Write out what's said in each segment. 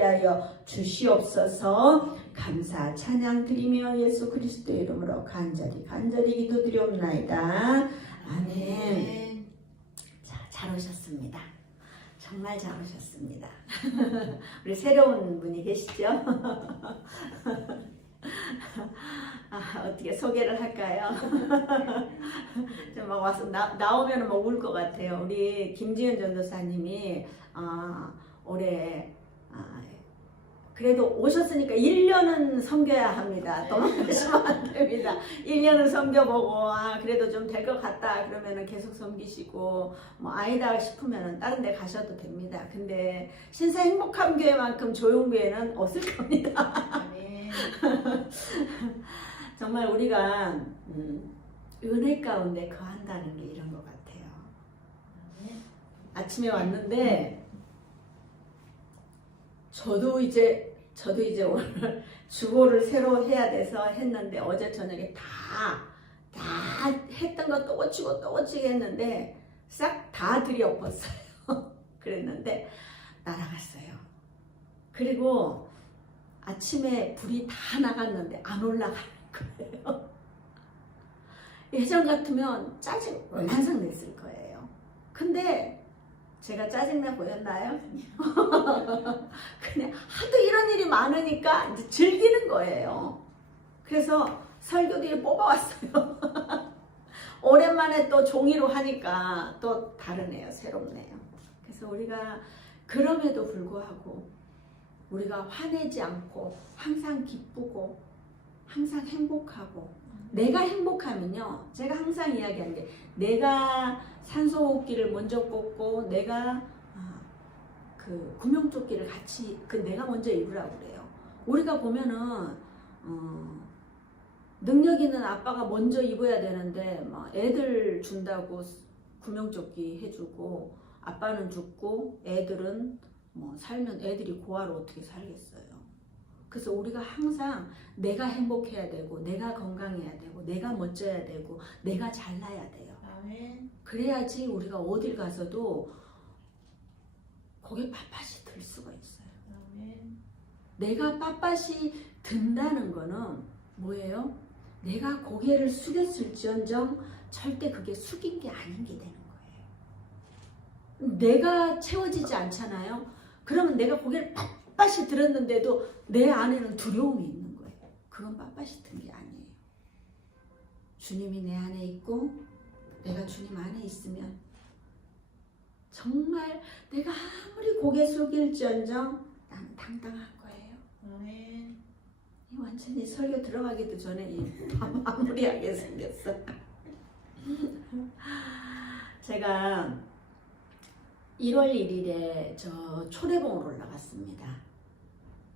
받게 하여 주시옵소서. 감사 찬양 드리며 예수 그리스도의 이름으로 간절히 기도드리옵나이다. 아멘. 자, 잘 오셨습니다. 정말 잘 오셨습니다. 우리 새로운 분이 계시죠? 어떻게 소개를 할까요? 좀 막 와서 나오면 막 울 것 같아요. 우리 김지은 전도사님이 올해 그래도 오셨으니까 1년은 섬겨야 합니다. 도망가시면 안 됩니다. 1년은 섬겨보고 그래도 좀 될 것 같다 그러면은 계속 섬기시고 뭐 아니다 싶으면은 다른 데 가셔도 됩니다. 근데 신사 행복한 교회만큼 조용교회는 없을 겁니다. 정말 우리가 은혜 가운데 거한다는 게 이런 것 같아요. 아침에 왔는데 저도 이제 오늘 주보를 새로 해야 돼서 했는데 어제 저녁에 다 했던 거 또 고치고 했는데 싹 다 들이엎었어요. 그랬는데 날아갔어요. 그리고 아침에 불이 다 나갔는데 안 올라가는 거예요. 예전 같으면 짜증 얼마상 냈을 거예요. 근데 제가 짜증나 보였나요? 그냥 하도 이런 일이 많으니까 이제 즐기는 거예요. 그래서 설교들을 뽑아왔어요. 오랜만에 또 종이로 하니까 또 다르네요. 새롭네요. 그래서 우리가 그럼에도 불구하고 우리가 화내지 않고 항상 기쁘고 항상 행복하고 내가 행복하면요. 제가 항상 이야기하는 게 내가 산소호흡기를 먼저 꽂고 내가 그 구명조끼를 같이 내가 먼저 입으라고 그래요. 우리가 보면은 능력 있는 아빠가 먼저 입어야 되는데 막 애들 준다고 구명조끼 해주고 아빠는 죽고 애들은 뭐 살면 애들이 고아로 어떻게 살겠어요. 그래서 우리가 항상 내가 행복해야 되고 내가 건강해야 되고 내가 멋져야 되고 내가 잘나야 돼요. 아멘. 그래야지 우리가 어딜 가서도 고개 빳빳이 들 수가 있어요. 아멘. 내가 빳빳이 든다는 거는 뭐예요? 내가 고개를 숙였을지언정 절대 그게 숙인 게 아닌 게 되는 거예요. 내가 채워지지 않잖아요. 그러면 내가 고개를 빳빳이 들었는데도 내 안에는 두려움이 있는 거예요. 그건 빳빳이 든 게 아니에요. 주님이 내 안에 있고 내가 주님 안에 있으면 정말 내가 아무리 고개 숙일지언정 나는 당당한 거예요. 아멘. 완전히 설교 들어가기도 전에 마무리하게 생겼어. 제가 1월 1일에 저 초래봉을 올라갔습니다.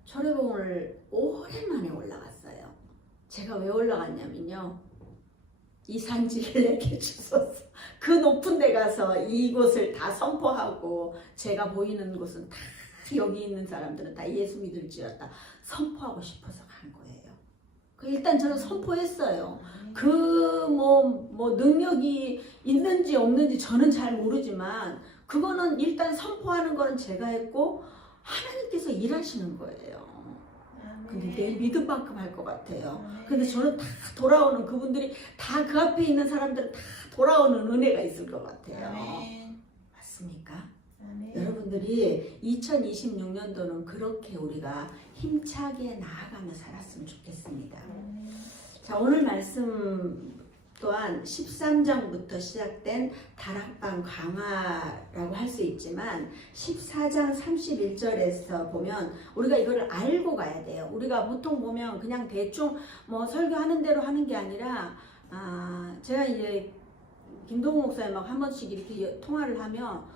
초래봉을 오랜만에 올라갔어요. 제가 왜 올라갔냐면요. 이 산지를 내게 주소서. 그 높은 데 가서 이곳을 다 선포하고 제가 보이는 곳은 다 여기 있는 사람들은 다 예수 믿을지어다 선포하고 싶어서 간 거예요. 일단 저는 선포했어요. 뭐 능력이 있는지 없는지 저는 잘 모르지만 그거는 일단 선포하는 거는 제가 했고 하나님께서 일하시는 거예요. 근데 내 믿음 만큼 할 것 같아요. 근데 저는 다 돌아오는 그분들이 다 그 앞에 있는 사람들은 다 돌아오는 은혜가 있을 것 같아요. 맞습니까? 여러분들이 2026년도는 그렇게 우리가 힘차게 나아가며 살았으면 좋겠습니다. 자, 오늘 말씀 또한 13장부터 시작된 다락방 강화라고 할 수 있지만 14장 31절에서 보면 우리가 이거를 알고 가야 돼요. 우리가 보통 보면 그냥 대충 뭐 설교하는 대로 하는 게 아니라 제가 이제 김동욱 목사님하고 한 번씩 이렇게 통화를 하면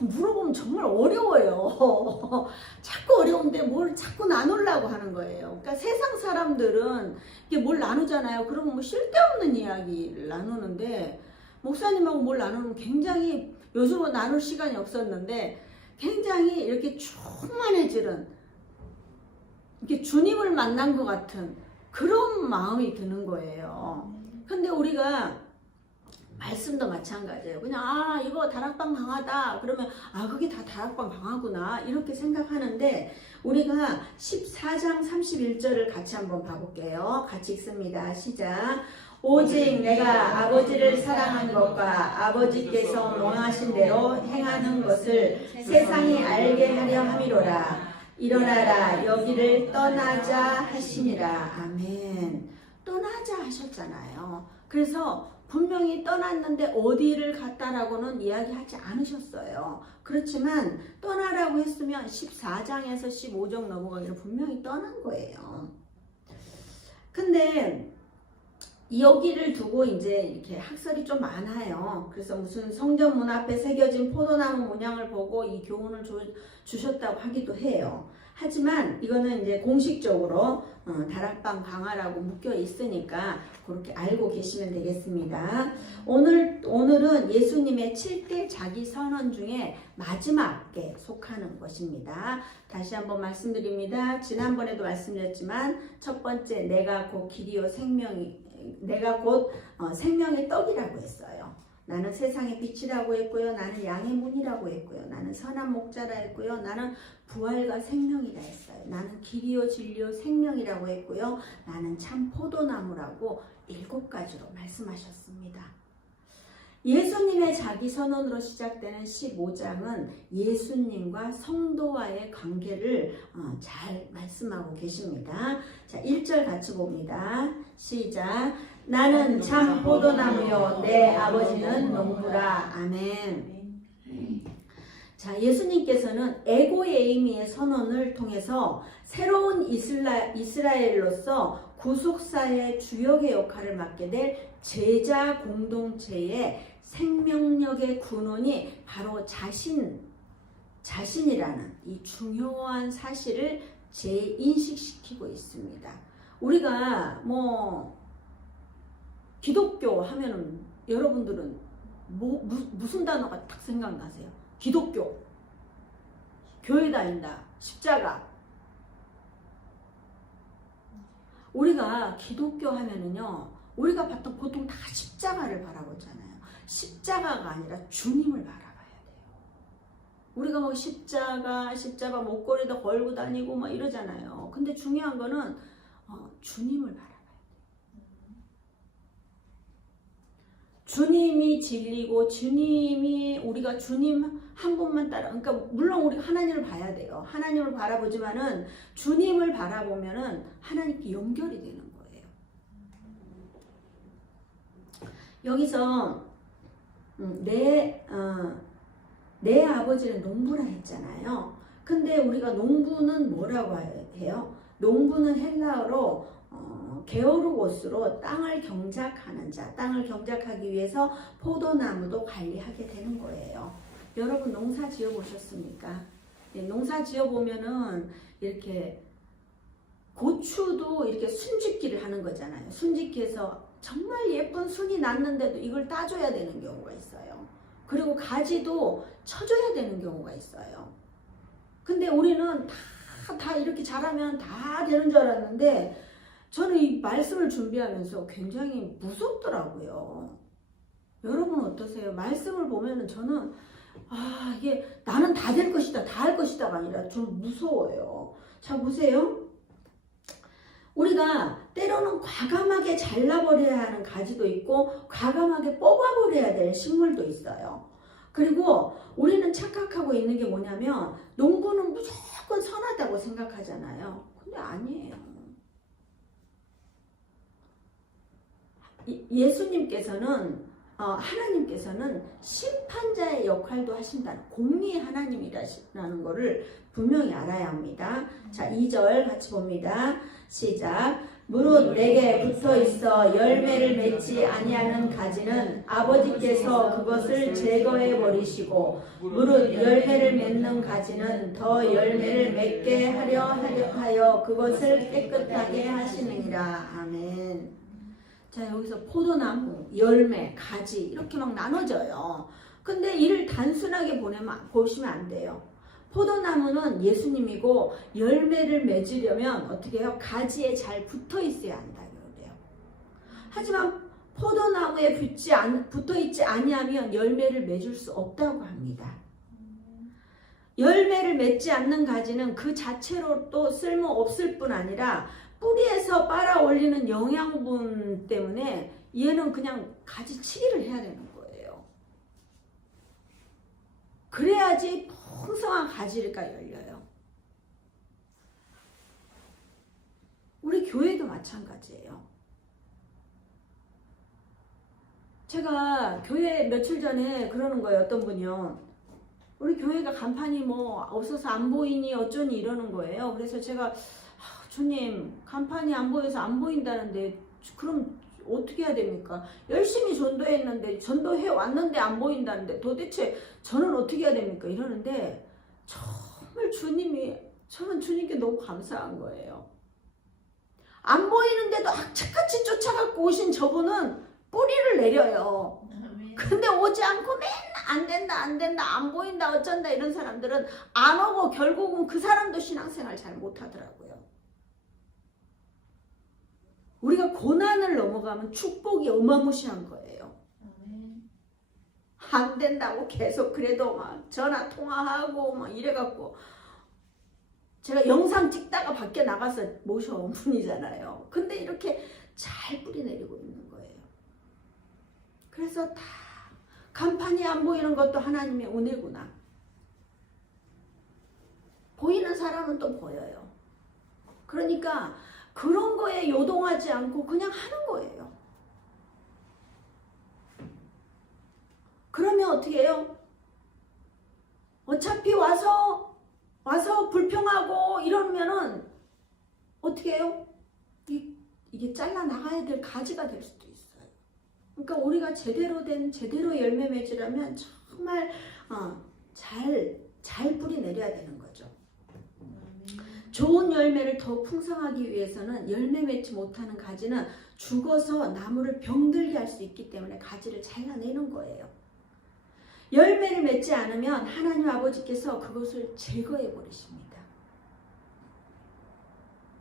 물어보면 정말 어려워요. 자꾸 어려운데 뭘 자꾸 나누려고 하는 거예요. 그러니까 세상 사람들은 이게 뭘 나누잖아요. 그러면 뭐 쓸데없는 이야기를 나누는데 목사님하고 뭘 나누면 굉장히 요즘은 나눌 시간이 없었는데 굉장히 이렇게 충만해지는 이렇게 주님을 만난 것 같은 그런 마음이 드는 거예요. 근데 우리가 말씀도 마찬가지예요. 그냥 이거 다락방 강하다 그러면 그게 다 다락방 강하구나 이렇게 생각하는데, 우리가 14장 31절을 같이 한번 봐볼게요. 같이 읽습니다. 시작. 오직 내가 아버지를 사랑한 것과 아버지께서 명하신 대로 행하는 것을 세상이 알게 하려 함이로라. 일어나라, 여기를 떠나자 하시니라. 아멘. 떠나자 하셨잖아요. 그래서 분명히 떠났는데 어디를 갔다라고는 이야기하지 않으셨어요. 그렇지만 떠나라고 했으면 14장에서 15장 넘어가기로 분명히 떠난 거예요. 근데 여기를 두고 이제 이렇게 학설이 좀 많아요. 그래서 무슨 성전 문 앞에 새겨진 포도나무 문양을 보고 이 교훈을 주셨다고 하기도 해요. 하지만 이거는 이제 공식적으로 다락방 강화라고 묶여 있으니까 그렇게 알고 계시면 되겠습니다. 오늘은 예수님의 7대 자기 선언 중에 마지막에 속하는 것입니다. 다시 한번 말씀드립니다. 지난번에도 말씀드렸지만 첫 번째, 내가 곧 길이요 내가 곧 생명의 떡이라고 했어요. 나는 세상의 빛이라고 했고요. 나는 양의 문이라고 했고요. 나는 선한 목자라 했고요. 나는 부활과 생명이라 했어요. 나는 길이요 진리요 생명이라고 했고요. 나는 참 포도나무라고 7가지로 말씀하셨습니다. 예수님의 자기 선언으로 시작되는 15장은 예수님과 성도와의 관계를 잘 말씀하고 계십니다. 자, 1절 같이 봅니다. 시작. 나는 참 포도나무요 내 아버지는 농부라. 아멘. 자, 예수님께서는 에고에이미의 선언을 통해서 새로운 이스라엘로서 구속사의 주역의 역할을 맡게 될 제자 공동체의 생명력의 근원이 바로 자신이라는 이 중요한 사실을 재인식시키고 있습니다. 우리가 기독교 하면은 여러분들은 무슨 단어가 딱 생각나세요? 기독교, 교회 다닌다, 십자가. 우리가 기독교 하면은요, 우리가 보통 다 십자가를 바라보잖아요. 십자가가 아니라 주님을 바라봐야 돼요. 우리가 십자가 목걸이도 걸고 다니고 이러잖아요. 근데 중요한 거는 주님을 바라봐야 돼요. 주님이 진리고 우리가 주님 한 분만 그러니까 물론 우리가 하나님을 봐야 돼요. 하나님을 바라보지만은 주님을 바라보면은 하나님께 연결이 되는 거예요. 여기서 내 아버지는 농부라 했잖아요. 근데 우리가 농부는 뭐라고 해요? 농부는 헬라어로 게오르고스로 땅을 경작하는 자, 땅을 경작하기 위해서 포도나무도 관리하게 되는 거예요. 여러분 농사 지어 보셨습니까? 농사 지어 보면은 이렇게 고추도 이렇게 순짓기를 하는 거잖아요. 순짓기해서 정말 예쁜 순이 났는데도 이걸 따줘야 되는 경우가 있어요. 그리고 가지도 쳐줘야 되는 경우가 있어요. 근데 우리는 다 이렇게 잘하면 다 되는 줄 알았는데, 저는 이 말씀을 준비하면서 굉장히 무섭더라고요. 여러분 어떠세요? 말씀을 보면은 저는 이게 나는 다 될 것이다, 다 할 것이다가 아니라 좀 무서워요. 자, 보세요. 우리가 때로는 과감하게 잘라버려야 하는 가지도 있고 과감하게 뽑아버려야 될 식물도 있어요. 그리고 우리는 착각하고 있는 게 뭐냐면 농부는 무조건 선하다고 생각하잖아요. 근데 아니에요. 하나님께서는 심판자의 역할도 하신다는, 공의의 하나님이라는 것을 분명히 알아야 합니다. 자, 2절 같이 봅니다. 시작. 무릇 내게 붙어 있어 열매를 맺지 아니하는 가지는 아버지께서 그것을 제거해 버리시고, 무릇 열매를 맺는 가지는 더 열매를 맺게 하여 그것을 깨끗하게 하시느니라. 아멘. 자, 여기서 포도나무, 열매, 가지 이렇게 나눠져요. 근데 이를 단순하게 보시면 안 돼요. 포도나무는 예수님이고 열매를 맺으려면 어떻게 해요? 가지에 잘 붙어 있어야 한다 그래요. 하지만 포도나무에 붙어있지 아니하면 열매를 맺을 수 없다고 합니다. 열매를 맺지 않는 가지는 그 자체로 또 쓸모없을 뿐 아니라 뿌리에서 빨아 올리는 영양분 때문에 얘는 그냥 가지치기를 해야 되는 거예요. 그래야지 풍성한 가지가 열려요. 우리 교회도 마찬가지예요. 제가 교회 며칠 전에 그러는 거예요. 어떤 분이요. 우리 교회가 간판이 뭐 없어서 안 보이니 어쩌니 이러는 거예요. 그래서 제가 주님 간판이 안 보여서 안 보인다는데 그럼 어떻게 해야 됩니까? 열심히 전도했는데 전도해 왔는데 안 보인다는데 도대체 저는 어떻게 해야 됩니까? 이러는데 정말 저는 주님께 너무 감사한 거예요. 안 보이는데도 악착같이 쫓아갖고 오신 저분은 뿌리를 내려요. 근데 오지 않고 맨날 안 된다 안 보인다 어쩐다 이런 사람들은 안 오고 결국은 그 사람도 신앙생활 잘 못하더라고요. 우리가 고난을 넘어가면 축복이 어마무시한 거예요. 안 된다고 계속 그래도 막 전화 통화하고 막 이래갖고 제가 영상 찍다가 밖에 나가서 모셔온 분이잖아요. 근데 이렇게 잘 뿌리 내리고 있는 거예요. 그래서 다 간판이 안 보이는 것도 하나님의 은혜구나. 보이는 사람은 또 보여요. 그러니까 그런 거에 요동하지 않고 그냥 하는 거예요. 그러면 어떻게 해요? 어차피 와서 불평하고 이러면은 어떻게 해요? 이게 잘라 나가야 될 가지가 될 수도 있어요. 그러니까 우리가 제대로 열매 맺으려면 정말 잘 뿌리 내려야 되는 거죠. 좋은 열매를 더 풍성하기 위해서는 열매 맺지 못하는 가지는 죽어서 나무를 병들게 할 수 있기 때문에 가지를 잘라내는 거예요. 열매를 맺지 않으면 하나님 아버지께서 그것을 제거해 버리십니다.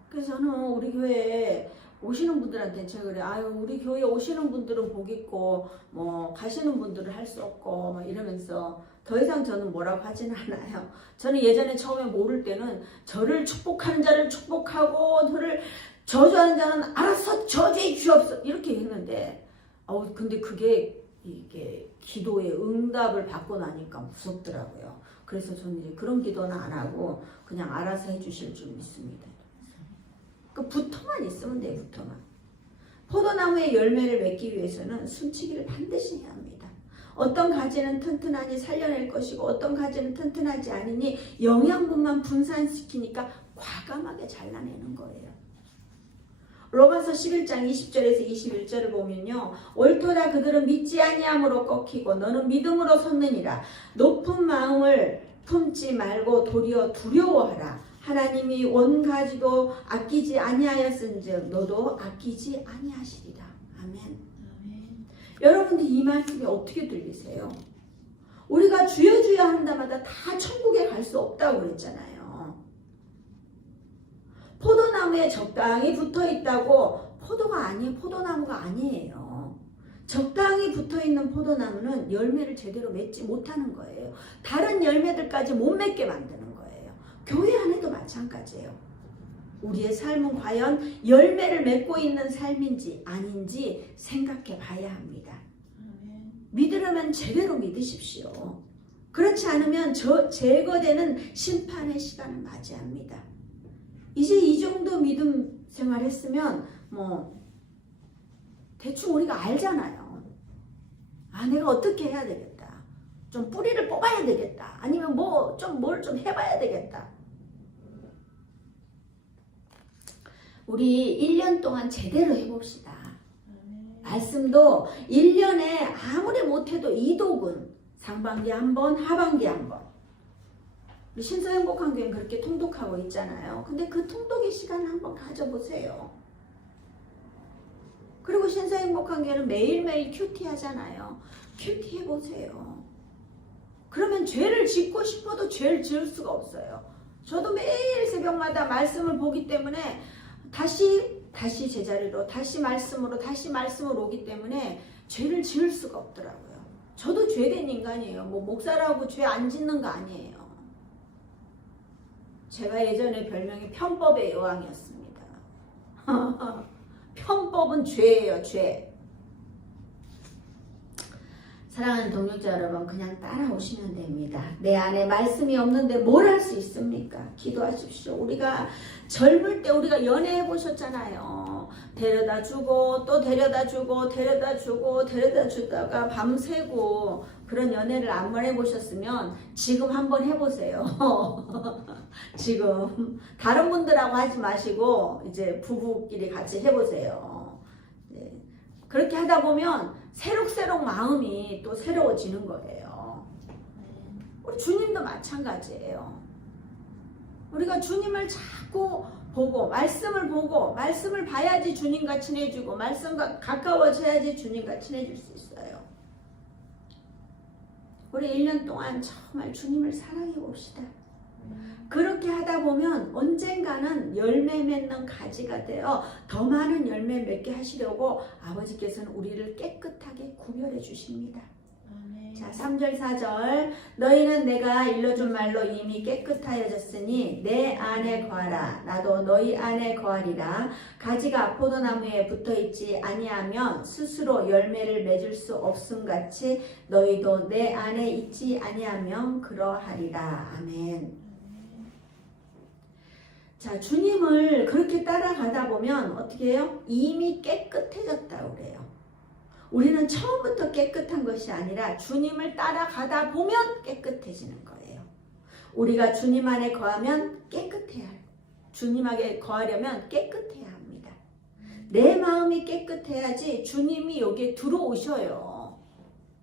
그래서 저는 우리 교회에 오시는 분들한테 제가 그래요. 우리 교회 오시는 분들은 복 있고 뭐 가시는 분들은 할 수 없고 막 이러면서 더 이상 저는 뭐라고 하지는 않아요. 저는 예전에 처음에 모를 때는 저를 축복하는 자를 축복하고 저를 저주하는 자는 알아서 저주해 주옵소서 이렇게 했는데 근데 이게 기도의 응답을 받고 나니까 무섭더라고요. 그래서 저는 이제 그런 기도는 안 하고 그냥 알아서 해주실 줄 믿습니다. 그 부터만 있으면 돼요. 부터만. 포도나무의 열매를 맺기 위해서는 순치기를 반드시 해야 합니다. 어떤 가지는 튼튼하니 살려낼 것이고 어떤 가지는 튼튼하지 않으니 영양분만 분산시키니까 과감하게 잘라내는 거예요. 로마서 11장 20절에서 21절을 보면요. 옳도다 그들은 믿지 아니함으로 꺾이고 너는 믿음으로 섰느니라. 높은 마음을 품지 말고 도리어 두려워하라. 하나님이 원가지도 아끼지 아니하였은즉 너도 아끼지 아니하시리라. 아멘. 여러분들 이 말씀이 어떻게 들리세요? 우리가 주여 주여 한다마다 다 천국에 갈 수 없다고 그랬잖아요. 포도나무에 적당히 붙어있다고 포도나무가 아니에요. 적당히 붙어있는 포도나무는 열매를 제대로 맺지 못하는 거예요. 다른 열매들까지 못 맺게 만드는 거예요. 교회 안에도 마찬가지예요. 우리의 삶은 과연 열매를 맺고 있는 삶인지 아닌지 생각해 봐야 합니다. 믿으려면 제대로 믿으십시오. 그렇지 않으면 제거되는 심판의 시간을 맞이합니다. 이제 이 정도 믿음 생활했으면 대충 우리가 알잖아요. 내가 어떻게 해야 되겠다. 좀 뿌리를 뽑아야 되겠다. 아니면 뭘 좀 해봐야 되겠다. 우리 1년 동안 제대로 해봅시다. 말씀도 1년에 아무리 못해도 2독은 상반기 한 번, 하반기 한 번. 우리 신서행복한 교회는 그렇게 통독하고 있잖아요. 근데 그 통독의 시간을 한번 가져보세요. 그리고 신서행복한 교회는 매일매일 큐티 하잖아요. 큐티 해보세요. 그러면 죄를 짓고 싶어도 죄를 지을 수가 없어요. 저도 매일 새벽마다 말씀을 보기 때문에 다시 제자리로, 다시 말씀으로 오기 때문에 죄를 지을 수가 없더라고요. 저도 죄된 인간이에요. 뭐 목사라고 죄 안 짓는 거 아니에요. 제가 예전에 별명이 편법의 여왕이었습니다. 편법은 죄예요, 죄. 사랑하는 동역자 여러분, 그냥 따라오시면 됩니다. 내 안에 말씀이 없는데 뭘 할 수 있습니까? 기도하십시오. 우리가 젊을 때 우리가 연애해 보셨잖아요. 데려다 주고 또 데려다 주고 데려다 주다가 밤새고 그런 연애를 한번 해보셨으면 지금 한번 해보세요. 지금 다른 분들하고 하지 마시고 이제 부부끼리 같이 해보세요. 네. 그렇게 하다 보면 새록새록 마음이 또 새로워지는 거예요. 우리 주님도 마찬가지예요. 우리가 주님을 자꾸 보고 말씀을 봐야지 주님과 친해지고 말씀과 가까워져야지 주님과 친해질 수 있어요. 우리 1년 동안 정말 주님을 사랑해 봅시다. 그렇게 하다 보면 언젠가는 열매 맺는 가지가 되어 더 많은 열매 맺게 하시려고 아버지께서는 우리를 깨끗하게 구별해 주십니다. 자, 3절 4절 너희는 내가 일러준 말로 이미 깨끗하여졌으니 내 안에 거하라. 나도 너희 안에 거하리라. 가지가 포도나무에 붙어있지 아니하면 스스로 열매를 맺을 수 없음같이 너희도 내 안에 있지 아니하면 그러하리라. 아멘. 자, 주님을 그렇게 따라가다 보면 어떻게 해요? 이미 깨끗해졌다 그래요. 우리는 처음부터 깨끗한 것이 아니라 주님을 따라가다 보면 깨끗해지는 거예요. 우리가 주님 안에 거하면 깨끗해야 해요. 주님 안에 거하려면 깨끗해야 합니다. 내 마음이 깨끗해야지 주님이 여기에 들어오셔요.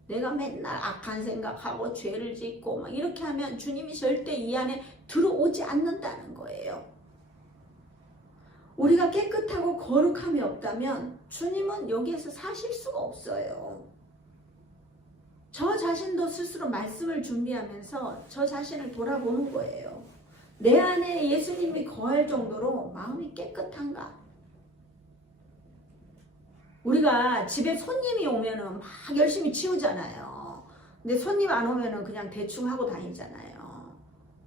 내가 맨날 악한 생각하고 죄를 짓고 막 이렇게 하면 주님이 절대 이 안에 들어오지 않는다는 거예요. 우리가 깨끗하고 거룩함이 없다면 주님은 여기에서 사실 수가 없어요. 저 자신도 스스로 말씀을 준비하면서 저 자신을 돌아보는 거예요. 내 안에 예수님이 거할 정도로 마음이 깨끗한가? 우리가 집에 손님이 오면은 막 열심히 치우잖아요. 근데 손님 안 오면은 그냥 대충 하고 다니잖아요.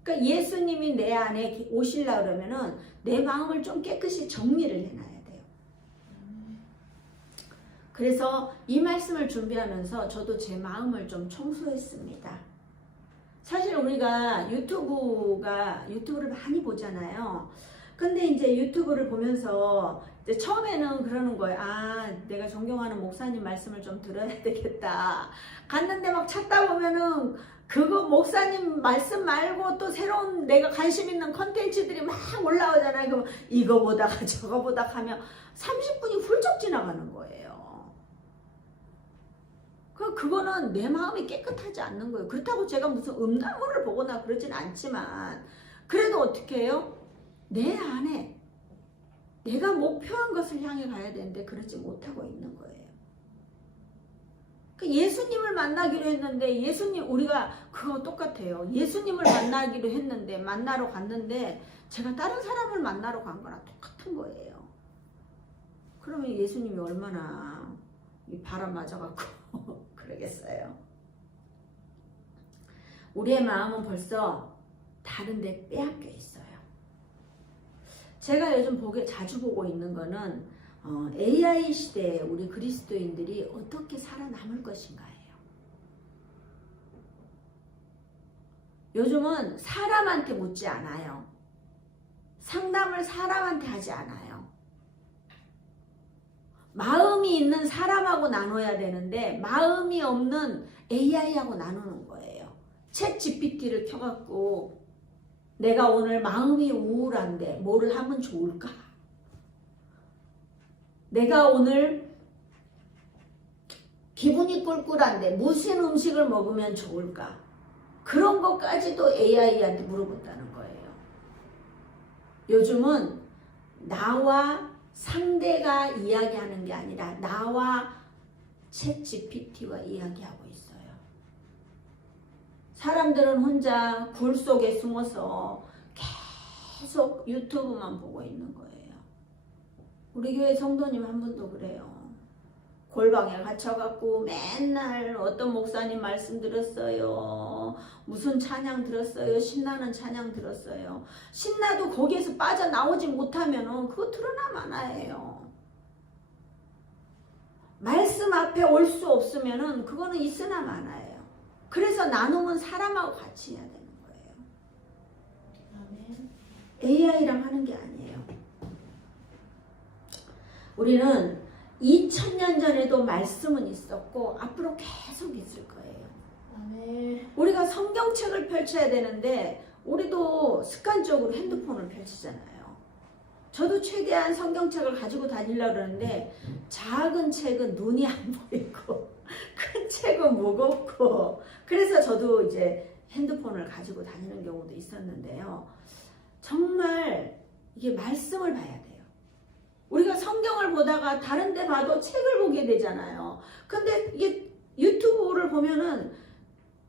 그러니까 예수님이 내 안에 오시려고 그러면은 내 마음을 좀 깨끗이 정리를 해놔야 돼요. 그래서 이 말씀을 준비하면서 저도 제 마음을 좀 청소했습니다. 사실 우리가 유튜브를 많이 보잖아요. 근데 이제 유튜브를 보면서 이제 처음에는 그러는 거예요. 아, 내가 존경하는 목사님 말씀을 좀 들어야 되겠다. 갔는데 막 찾다 보면은 그거 목사님 말씀 말고 또 새로운 내가 관심 있는 컨텐츠들이 막 올라오잖아요. 그럼 이거 보다가 저거 보다가 하면 30분이 훌쩍 지나가는 거예요. 그거는 내 마음이 깨끗하지 않는 거예요. 그렇다고 제가 무슨 음란물을 보거나 그러진 않지만 그래도 어떻게 해요? 내 안에 내가 목표한 것을 향해 가야 되는데 그러지 못하고 있는 거예요. 예수님을 만나기로 했는데 우리가 그거 똑같아요. 예수님을 만나기로 했는데 만나러 갔는데 제가 다른 사람을 만나러 간 거랑 똑같은 거예요. 그러면 예수님이 얼마나 바람 맞아갖고 그러겠어요. 우리의 마음은 벌써 다른 데 빼앗겨 있어요. 제가 요즘 자주 보고 있는 거는 AI 시대에 우리 그리스도인들이 어떻게 살아남을 것인가예요. 요즘은 사람한테 묻지 않아요. 상담을 사람한테 하지 않아요. 마음이 있는 사람하고 나눠야 되는데 마음이 없는 AI하고 나누는 거예요. 챗 GPT를 켜갖고 내가 오늘 마음이 우울한데 뭐를 하면 좋을까? 내가 오늘 기분이 꿀꿀한데 무슨 음식을 먹으면 좋을까? 그런 것까지도 AI한테 물어본다는 거예요. 요즘은 나와 상대가 이야기하는 게 아니라 나와 챗 GPT와 이야기하고 있어요. 사람들은 혼자 굴 속에 숨어서 계속 유튜브만 보고 있는 거예요. 우리 교회 성도님 한 분도 그래요. 골방에 갇혀갖고 맨날 어떤 목사님 말씀 들었어요. 무슨 찬양 들었어요. 신나는 찬양 들었어요. 신나도 거기에서 빠져나오지 못하면 그거 드러나 마나예요. 말씀 앞에 올 수 없으면 그거는 있으나 마나예요. 그래서 나눔은 사람하고 같이 해야 되는 거예요. 아멘. AI랑 하는 게 아니에요. 우리는 2000년 전에도 말씀은 있었고 앞으로 계속 있을 거예요. 아멘. 우리가 성경책을 펼쳐야 되는데 우리도 습관적으로 핸드폰을 펼치잖아요. 저도 최대한 성경책을 가지고 다니려고 그러는데 작은 책은 눈이 안 보이고 큰 책은 무겁고 그래서 저도 이제 핸드폰을 가지고 다니는 경우도 있었는데요. 정말 이게 말씀을 봐야 돼요. 우리가 성경을 보다가 다른 데 봐도 책을 보게 되잖아요. 근데 이게 유튜브를 보면은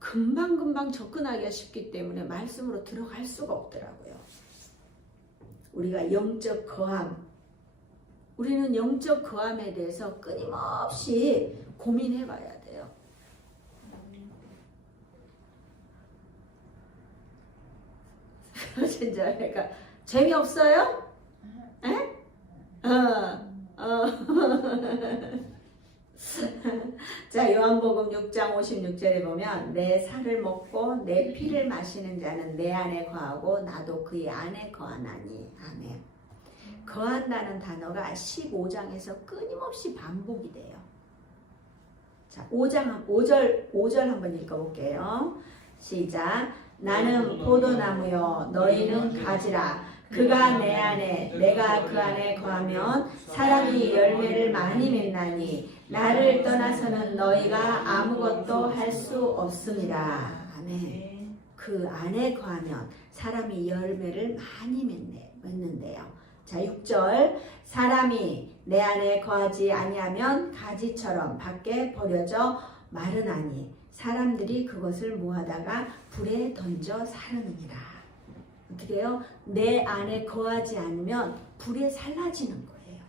금방금방 접근하기가 쉽기 때문에 말씀으로 들어갈 수가 없더라고요. 우리가 영적 거함, 우리는 영적 거함에 대해서 끊임없이 고민해 봐야 돼요. 진짜 그러니까 재미없어요? 에? 자, 요한복음 6장 56절에 보면 내 살을 먹고 내 피를 마시는 자는 내 안에 거하고 나도 그의 안에 거하나니. 아멘. 거한다는 단어가 15장에서 끊임없이 반복이 돼요. 자, 5절 한번 읽어볼게요. 시작. 나는 포도나무요 너희는 가지라. 그가 내 안에 내가 그 안에 거하면 사람이 열매를 많이 맺나니 나를 떠나서는 너희가 아무것도 할 수 없습니다. 아멘. 그 안에 거하면 사람이 열매를 많이 맺는데요. 자, 6절. 사람이 내 안에 거하지 아니하면 가지처럼 밖에 버려져 마르나니 사람들이 그것을 모아다가 불에 던져 사르느니라. 어떻게 해요? 내 안에 거하지 않으면 불에 살라지는 거예요.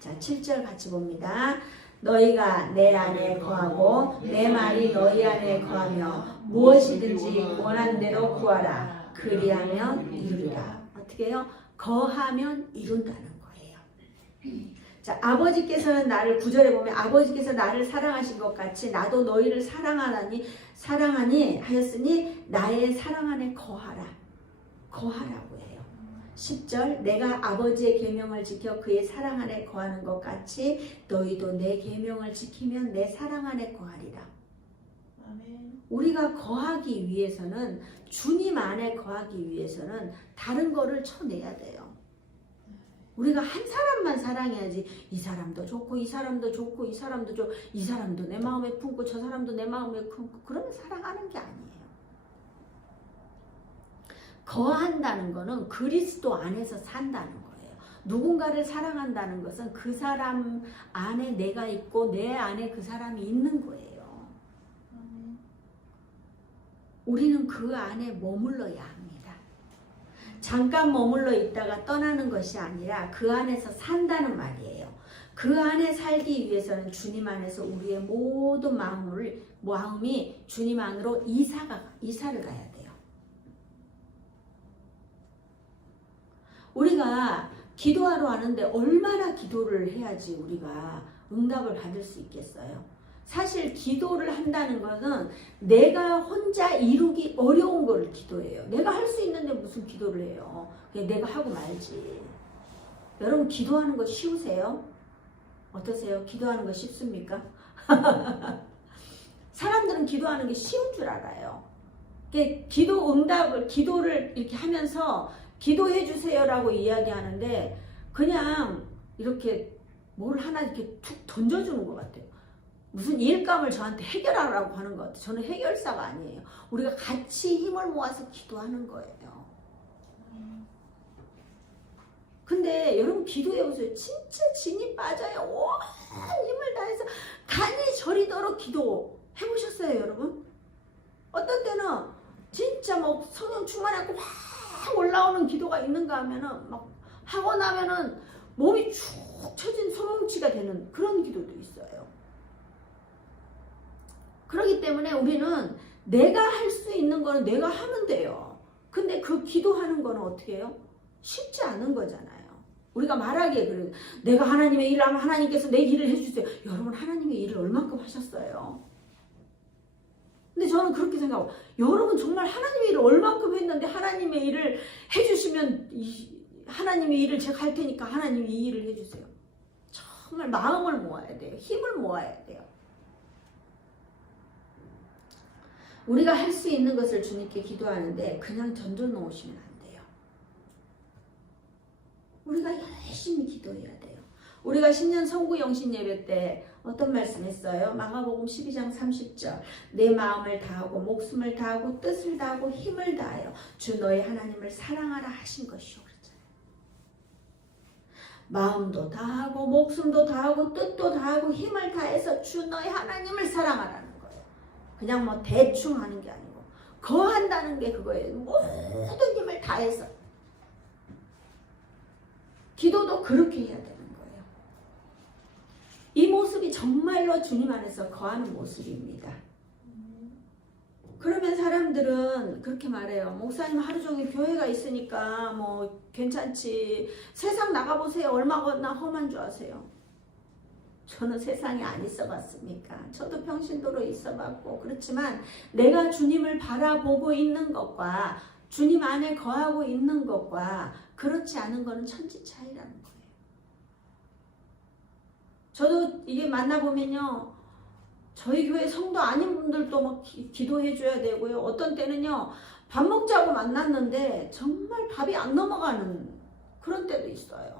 자, 7절 같이 봅니다. 너희가 내 안에 거하고 내 말이 너희 안에 거하며 무엇이든지 원하는 대로 구하라. 그리하면 이루리라. 어떻게 해요? 거하면 이룬다는 거예요. 자, 아버지께서는 나를 9절에 보면 아버지께서 나를 사랑하신 것 같이 나도 너희를 사랑하니 하였으니 나의 사랑 안에 거하라. 거하라고 해요. 10절. 내가 아버지의 계명을 지켜 그의 사랑 안에 거하는 것 같이 너희도 내 계명을 지키면 내 사랑 안에 거하리라. 아멘. 우리가 거하기 위해서는 주님 안에 거하기 위해서는 다른 거를 쳐내야 돼요. 우리가 한 사람만 사랑해야지 이 사람도 좋고 이 사람도 좋고 이 사람도 좋고 이 사람도 내 마음에 품고 저 사람도 내 마음에 품고 그러면 사랑하는 게 아니에요. 거한다는 거는 그리스도 안에서 산다는 거예요. 누군가를 사랑한다는 것은 그 사람 안에 내가 있고 내 안에 그 사람이 있는 거예요. 우리는 그 안에 머물러야 합니다. 잠깐 머물러 있다가 떠나는 것이 아니라 그 안에서 산다는 말이에요. 그 안에 살기 위해서는 주님 안에서 우리의 모든 마음이 주님 안으로 이사를 가야 돼요. 우리가 기도하러 하는데 얼마나 기도를 해야지 우리가 응답을 받을 수 있겠어요? 사실 기도를 한다는 것은 내가 혼자 이루기 어려운 걸 기도해요. 내가 할 수 있는데 무슨 기도를 해요? 그냥 내가 하고 말지. 여러분 기도하는 거 쉬우세요? 어떠세요? 기도하는 거 쉽습니까? 사람들은 기도하는 게 쉬운 줄 알아요. 기도를 이렇게 하면서 기도해 주세요라고 이야기하는데 그냥 이렇게 뭘 하나 이렇게 툭 던져주는 것 같아요. 무슨 일감을 저한테 해결하라고 하는 것 같아요. 저는 해결사가 아니에요. 우리가 같이 힘을 모아서 기도하는 거예요. 근데 여러분 기도해보세요. 진짜 진이 빠져요. 온 힘을 다해서 간이 저리도록 기도해보셨어요, 여러분? 어떤 때는 진짜 뭐 성령 충만하고 확 올라오는 기도가 있는가 하면은 막 하고 나면은 몸이 축 처진 소뭉치가 되는 그런 기도도 있어요. 그렇기 때문에 우리는 내가 할 수 있는 거는 내가 하면 돼요. 근데 그 기도하는 거는 어떻게 해요? 쉽지 않은 거잖아요. 우리가 말하기에 그래요. 내가 하나님의 일을 하면 하나님께서 내 일을 해주세요. 여러분 하나님의 일을 얼만큼 하셨어요? 근데 저는 그렇게 생각하고 여러분 정말 하나님의 일을 얼만큼 했는데 하나님의 일을 해주시면 하나님의 일을 제가 할 테니까 하나님이 이 일을 해주세요. 정말 마음을 모아야 돼요. 힘을 모아야 돼요. 우리가 할 수 있는 것을 주님께 기도하는데 그냥 던져놓으시면 안 돼요. 우리가 열심히 기도해야 돼요. 우리가 신년 성구 영신 예배 때 어떤 말씀 했어요? 마가복음 12장 30절 내 마음을 다하고 목숨을 다하고 뜻을 다하고 힘을 다하여 주 너의 하나님을 사랑하라 하신 것이요. 그랬잖아요. 마음도 다하고 목숨도 다하고 뜻도 다하고 힘을 다해서 주 너의 하나님을 사랑하라는 거예요. 그냥 뭐 대충 하는 게 아니고 거한다는 게 그거예요. 모든 힘을 다해서. 기도도 그렇게 해야 되는 거예요. 이 모습이 정말로 주님 안에서 거하는 모습입니다. 그러면 사람들은 그렇게 말해요. 목사님 하루 종일 교회가 있으니까 뭐 괜찮지. 세상 나가보세요. 얼마나 험한 줄 아세요? 저는 세상에 안 있어봤습니까? 저도 평신도로 있어봤고 그렇지만 내가 주님을 바라보고 있는 것과 주님 안에 거하고 있는 것과 그렇지 않은 것은 천지 차이라는 거예요. 저도 이게 만나보면요. 저희 교회 성도 아닌 분들도 막 기도해 줘야 되고요. 어떤 때는요. 밥 먹자고 만났는데 정말 밥이 안 넘어가는 그런 때도 있어요.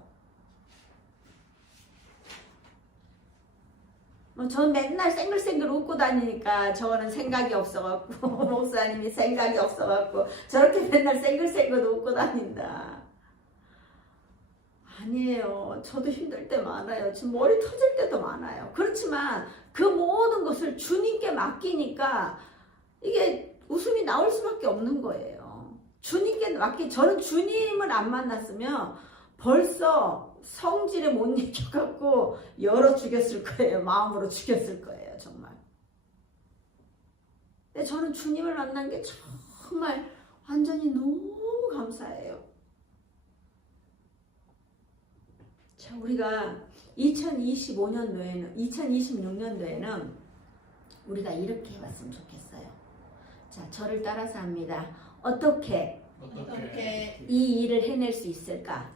전 맨날 쌩글쌩글 웃고 다니니까 저거는 생각이 없어갖고 목사님이 생각이 없어갖고 저렇게 맨날 쌩글쌩글 웃고 다닌다. 아니에요. 저도 힘들 때 많아요. 지금 머리 터질 때도 많아요. 그렇지만 그 모든 것을 주님께 맡기니까 이게 웃음이 나올 수밖에 없는 거예요. 주님께 저는 주님을 안 만났으면 벌써 성질에 못 이겨갖고 열어 죽였을 거예요. 마음으로 죽였을 거예요. 정말. 근데 저는 주님을 만난 게 정말 완전히 너무 감사해요. 자, 우리가 2025년도에는 2026년도에는 우리가 이렇게 해봤으면 좋겠어요. 자, 저를 따라서 합니다. 어떻게 이 일을 해낼 수 있을까?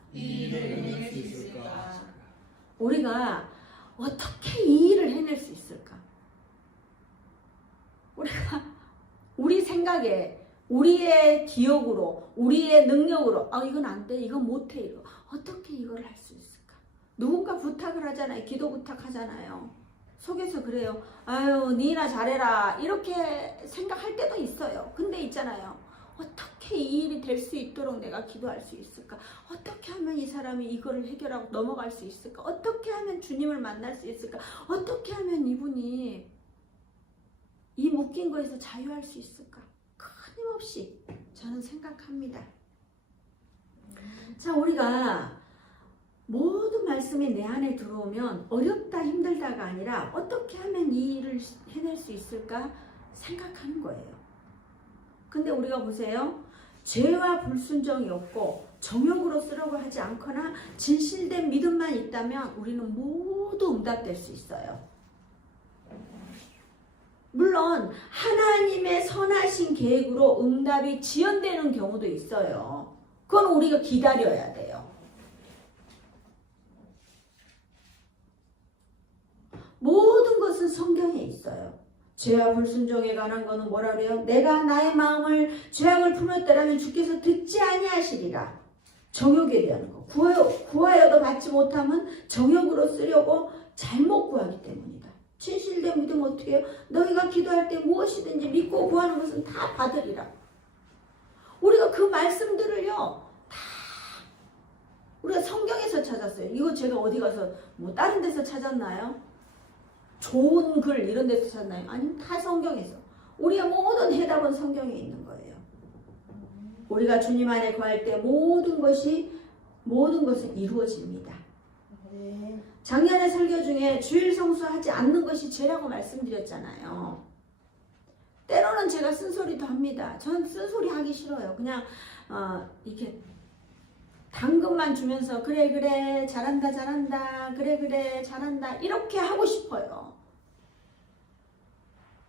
우리가 어떻게 이 일을 해낼 수 있을까? 우리가 우리 생각에 우리의 기억으로 우리의 능력으로 이건 안 돼, 이건 못해, 이거 어떻게 이걸 할 수 있을까? 누군가 부탁을 하잖아요. 기도 부탁하잖아요. 속에서 그래요. 아유 니나 잘해라 이렇게 생각할 때도 있어요. 근데 있잖아요. 어떻게 이 일이 될 수 있도록 내가 기도할 수 있을까? 어떻게 하면 이 사람이 이거를 해결하고 넘어갈 수 있을까? 어떻게 하면 주님을 만날 수 있을까? 어떻게 하면 이분이 이 묶인 거에서 자유할 수 있을까? 끊임없이 저는 생각합니다. 자, 우리가 모든 말씀이 내 안에 들어오면 어렵다 힘들다가 아니라 어떻게 하면 이 일을 해낼 수 있을까 생각하는 거예요. 근데 우리가 보세요. 죄와 불순종이 없고 정욕으로 쓰려고 하지 않거나 진실된 믿음만 있다면 우리는 모두 응답될 수 있어요. 물론 하나님의 선하신 계획으로 응답이 지연되는 경우도 있어요. 그건 우리가 기다려야 돼요. 모든 것은 성경에 있어요. 죄와 불순종에 관한 거는 뭐라 그래요? 내가 나의 마음을 죄악을 품었더라면 주께서 듣지 아니하시리라. 정욕에 대한 거. 구하여도 받지 못하면 정욕으로 쓰려고 잘못 구하기 때문이다. 진실된 믿음 어떻게 해요? 너희가 기도할 때 무엇이든지 믿고 구하는 것은 다 받으리라. 우리가 그 말씀들을요. 다 우리가 성경에서 찾았어요. 이거 제가 어디 가서 뭐 다른 데서 찾았나요? 좋은 글 이런 데서 찾나요? 아니면 다 성경에서. 우리의 모든 해답은 성경에 있는 거예요. 우리가 주님 안에 거할 때 모든 것은 이루어집니다. 아멘. 작년에 설교 중에 주일 성수하지 않는 것이 죄라고 말씀드렸잖아요. 때로는 제가 쓴소리도 합니다. 전 쓴소리 하기 싫어요. 그냥 이렇게 당근만 주면서 그래 잘한다 그래 잘한다 이렇게 하고 싶어요.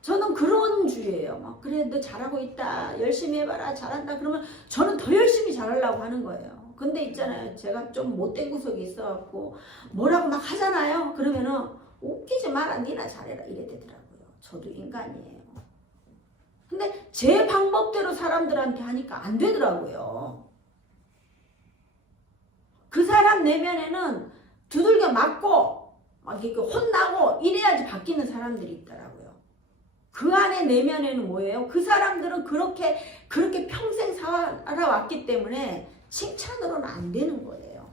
저는 그런 주의예요. 막 그래 너 잘하고 있다 열심히 해봐라 잘한다 그러면 저는 더 열심히 잘하려고 하는 거예요. 근데 있잖아요, 제가 좀 못된 구석이 있어갖고 뭐라고 막 하잖아요. 그러면은 웃기지 마라 니나 잘해라 이래 되더라고요. 저도 인간이에요. 근데 제 방법대로 사람들한테 하니까 안 되더라고요. 그 사람 내면에는 두들겨 맞고 막 이렇게 혼나고 이래야지 바뀌는 사람들이 있더라고요. 그 안에 내면에는 뭐예요? 그 사람들은 그렇게 평생 살아왔기 때문에 칭찬으로는 안 되는 거예요.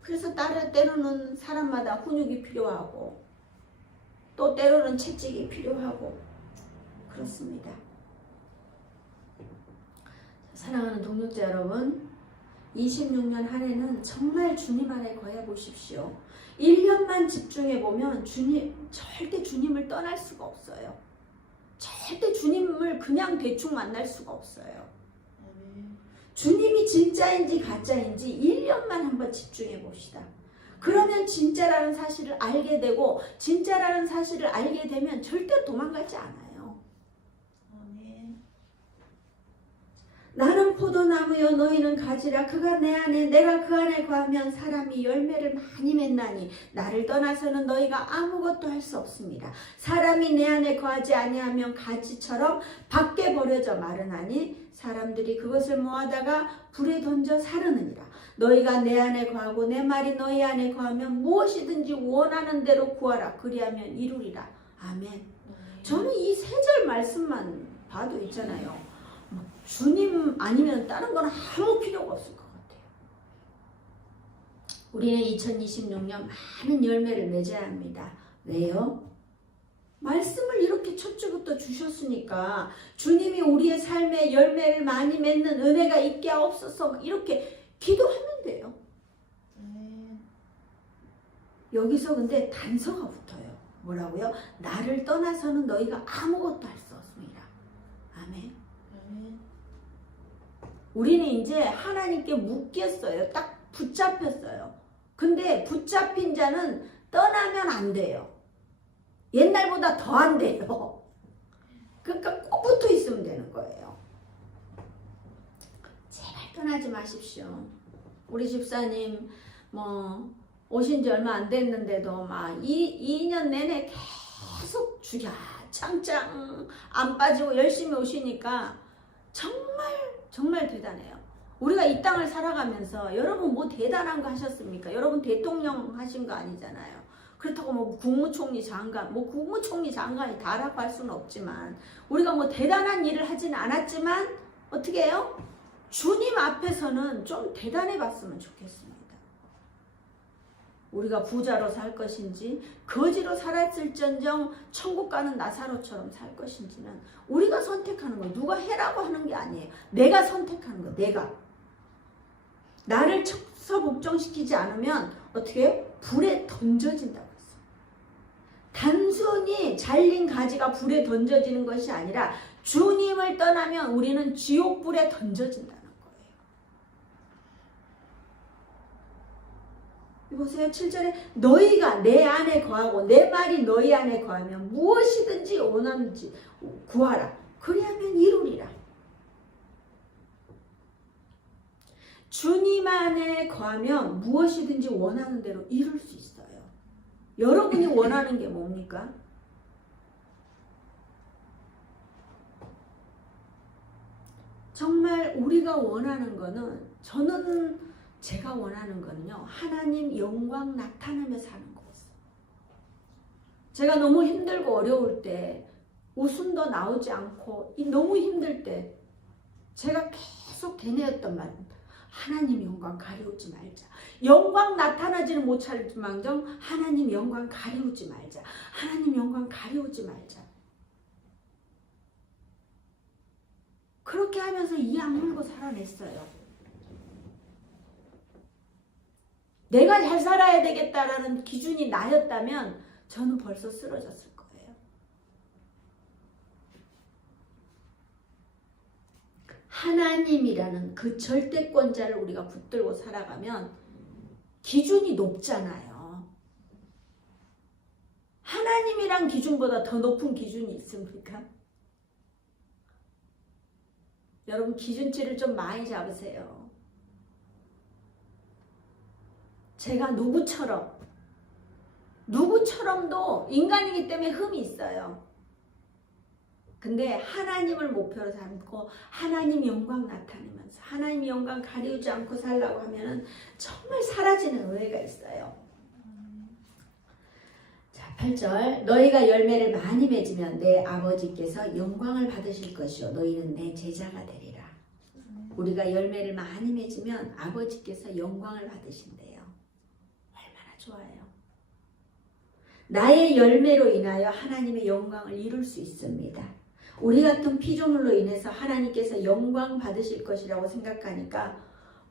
그래서 때로는 사람마다 훈육이 필요하고 또 때로는 채찍이 필요하고 그렇습니다. 사랑하는 동역자 여러분, 26년 한 해는 정말 주님 안에 거해 보십시오. 1년만 집중해 보면 절대 주님을 떠날 수가 없어요. 절대 주님을 그냥 대충 만날 수가 없어요. 주님이 진짜인지 가짜인지 1년만 한번 집중해 봅시다. 그러면 진짜라는 사실을 알게 되고 진짜라는 사실을 알게 되면 절대로 도망가지 않아요. 나는 포도나무요 너희는 가지라. 그가 내 안에 내가 그 안에 거하면 사람이 열매를 많이 맺나니 나를 떠나서는 너희가 아무것도 할 수 없습니다. 사람이 내 안에 거하지 아니하면 가지처럼 밖에 버려져 마르나니 사람들이 그것을 모아다가 불에 던져 사르느니라. 너희가 내 안에 거하고 내 말이 너희 안에 거하면 무엇이든지 원하는 대로 구하라. 그리하면 이루리라. 아멘. 저는 이 세 절 말씀만 봐도 있잖아요. 주님 아니면 다른 건 아무 필요가 없을 것 같아요. 우리는 2026년 많은 열매를 맺어야 합니다. 왜요? 말씀을 이렇게 첫 주부터 주셨으니까 주님이 우리의 삶에 열매를 많이 맺는 은혜가 있게 하옵소서 이렇게 기도하면 돼요. 여기서 근데 단서가 붙어요. 뭐라고요? 나를 떠나서는 너희가 아무것도 할 수 없습니다. 아멘. 우리는 이제 하나님께 묶였어요. 딱 붙잡혔어요. 근데 붙잡힌 자는 떠나면 안 돼요. 옛날보다 더 안 돼요. 그러니까 꼭 붙어 있으면 되는 거예요. 제발 떠나지 마십시오. 우리 집사님 오신 지 얼마 안 됐는데도 막 2년 내내 계속 주야창창 안 빠지고 열심히 오시니까 정말 대단해요. 우리가 이 땅을 살아가면서 여러분 뭐 대단한 거 하셨습니까? 여러분 대통령 하신 거 아니잖아요. 그렇다고 뭐 국무총리 장관이 다라고 할 수는 없지만 우리가 뭐 대단한 일을 하지는 않았지만 어떻게 해요? 주님 앞에서는 좀 대단해 봤으면 좋겠습니다. 우리가 부자로 살 것인지 거지로 살았을전정 천국 가는 나사로처럼 살 것인지는 우리가 선택하는 거예요. 누가 해라고 하는 게 아니에요. 내가 선택하는 거예요. 내가. 나를 척서복종시키지 않으면 어떻게 해요? 불에 던져진다고 했어요. 단순히 잘린 가지가 불에 던져지는 것이 아니라 주님을 떠나면 우리는 지옥불에 던져진다는 거예요. 보세요. 7절에 너희가 내 안에 거하고 내 말이 너희 안에 거하면 무엇이든지 원하는지 구하라. 그리하면 이루리라. 주님 안에 거하면 무엇이든지 원하는 대로 이룰 수 있어요. 여러분이 원하는 게 뭡니까? 정말 우리가 원하는 거는 제가 원하는 거는요. 하나님 영광 나타나며 사는 거였어요. 제가 너무 힘들고 어려울 때 웃음도 나오지 않고 너무 힘들 때 제가 계속 되뇌었던 말입니다. 하나님 영광 가리우지 말자. 영광 나타나지는 못할망정 하나님 영광 가리우지 말자. 하나님 영광 가리우지 말자. 그렇게 하면서 이 악물고 살아냈어요. 내가 잘 살아야 되겠다라는 기준이 나였다면 저는 벌써 쓰러졌을 거예요. 하나님이라는 그 절대권자를 우리가 붙들고 살아가면 기준이 높잖아요. 하나님이란 기준보다 더 높은 기준이 있습니까? 여러분 기준치를 좀 많이 잡으세요. 제가 누구처럼도 인간이기 때문에 흠이 있어요. 근데 하나님을 목표로 삼고 하나님 영광 나타내면서 하나님 영광 가리우지 않고 살라고 하면은 정말 사라지는 은혜가 있어요. 자, 8절 너희가 열매를 많이 맺으면 내 아버지께서 영광을 받으실 것이요 너희는 내 제자가 되리라. 우리가 열매를 많이 맺으면 아버지께서 영광을 받으신대요. 얼마나 좋아요. 나의 열매로 인하여 하나님의 영광을 이룰 수 있습니다. 우리 같은 피조물로 인해서 하나님께서 영광 받으실 것이라고 생각하니까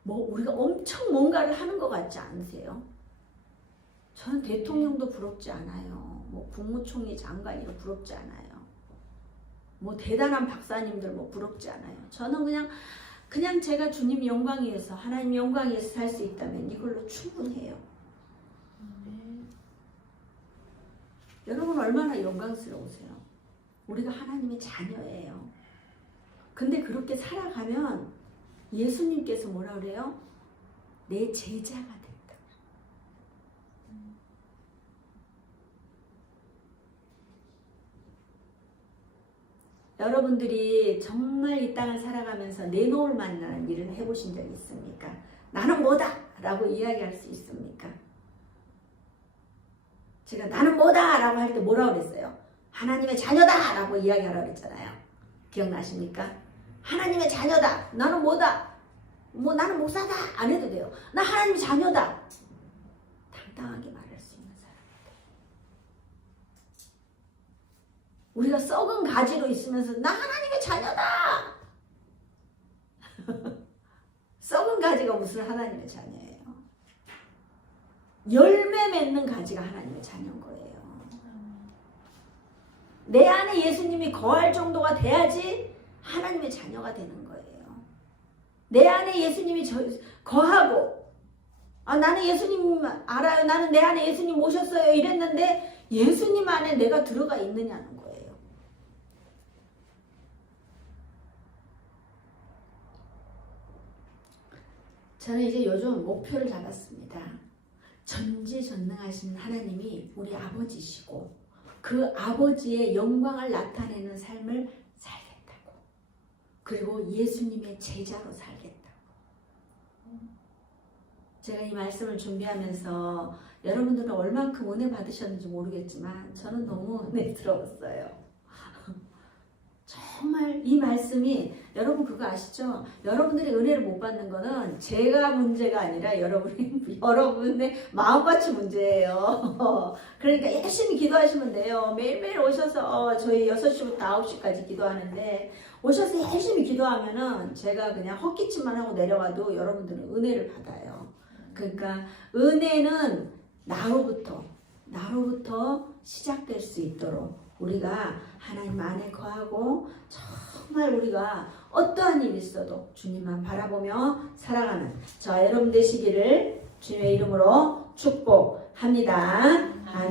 우리가 엄청 뭔가를 하는 것 같지 않으세요? 저는 대통령도 부럽지 않아요. 국무총리 장관이도 부럽지 않아요. 대단한 박사님들 부럽지 않아요. 저는 그냥 제가 주님 영광 위해서 하나님 영광 위해서 살 수 있다면 이걸로 충분해요. 여러분 얼마나 영광스러우세요? 우리가 하나님의 자녀예요. 근데 그렇게 살아가면 예수님께서 뭐라 그래요? 내 제자가 된다. 여러분들이 정말 이 땅을 살아가면서 내 노을 만나는 일을 해보신 적이 있습니까? 나는 뭐다! 라고 이야기할 수 있습니까? 제가 나는 뭐다! 라고 할 때 뭐라고 그랬어요? 하나님의 자녀다! 라고 이야기하라고 했잖아요. 기억나십니까? 하나님의 자녀다! 나는 뭐다? 나는 목사다! 안 해도 돼요. 나 하나님의 자녀다! 당당하게 말할 수 있는 사람입니다. 우리가 썩은 가지로 있으면서 나 하나님의 자녀다! 썩은 가지가 무슨 하나님의 자녀예요? 열매 맺는 가지가 하나님의 자녀인 거예요. 내 안에 예수님이 거할 정도가 돼야지 하나님의 자녀가 되는 거예요. 내 안에 예수님이 거하고 나는 예수님 알아요. 나는 내 안에 예수님 오셨어요. 이랬는데 예수님 안에 내가 들어가 있느냐는 거예요. 저는 이제 요즘 목표를 잡았습니다. 전지전능하신 하나님이 우리 아버지시고 그 아버지의 영광을 나타내는 삶을 살겠다고. 그리고 예수님의 제자로 살겠다고. 제가 이 말씀을 준비하면서 여러분들은 얼만큼 은혜 받으셨는지 모르겠지만 저는 너무 은혜스러웠어요. 정말 이 말씀이 여러분 그거 아시죠? 여러분들이 은혜를 못 받는 거는 제가 문제가 아니라 여러분의 마음밭이 문제예요. 그러니까 열심히 기도하시면 돼요. 매일매일 오셔서 저희 6시부터 9시까지 기도하는데 오셔서 열심히 기도하면은 제가 그냥 헛기침만 하고 내려가도 여러분들은 은혜를 받아요. 그러니까 은혜는 나로부터 시작될 수 있도록 우리가 하나님 안에 거하고 정말 우리가 어떠한 일이 있어도 주님만 바라보며 살아가는 저 여러분 되시기를 주님의 이름으로 축복합니다. 아멘.